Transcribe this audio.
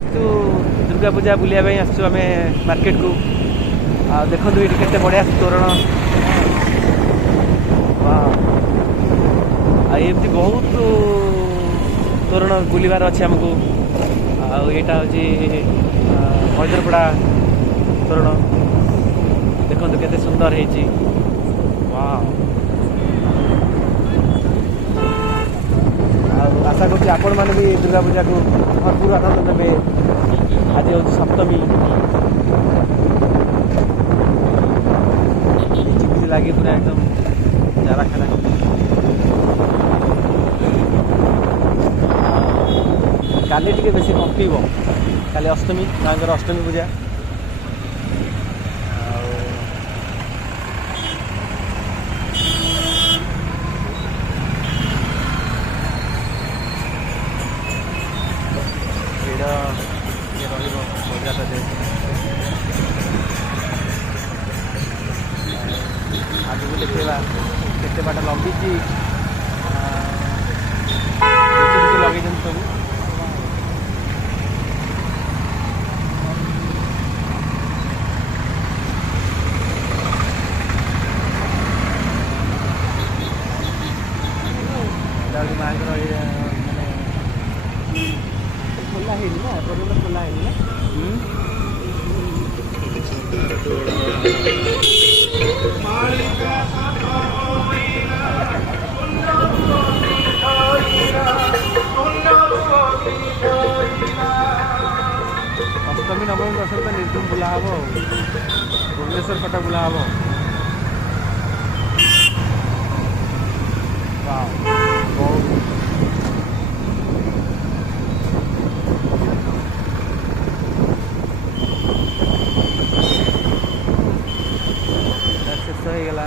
दुर्गा पूजा बुलिया आसु आम मार्केट को देखो ये केते बढ़िया तोरण एमती बहुत तोरण बुलबार अच्छे आमको यहाँ हूँ मैदरपड़ा तोरण देखो केते सुंदर है। आशा करुँच आपण मैंने भी दुर्गा पूजा को भरपूर आनंद ने आज हूँ सप्तमी लगे पूरा एकदम जारा खाना काली टे बेसी कंपीब काली अष्टमी माँ अष्टमी पूजा आज को देखा केते बाट लगी लगे सब माँ माने खोला है ना खोला है ना अष्टमी नवमी दशमी तो निर्धुम बुला हम भुवनेश्वर कटक बुला हम शेष हो गला।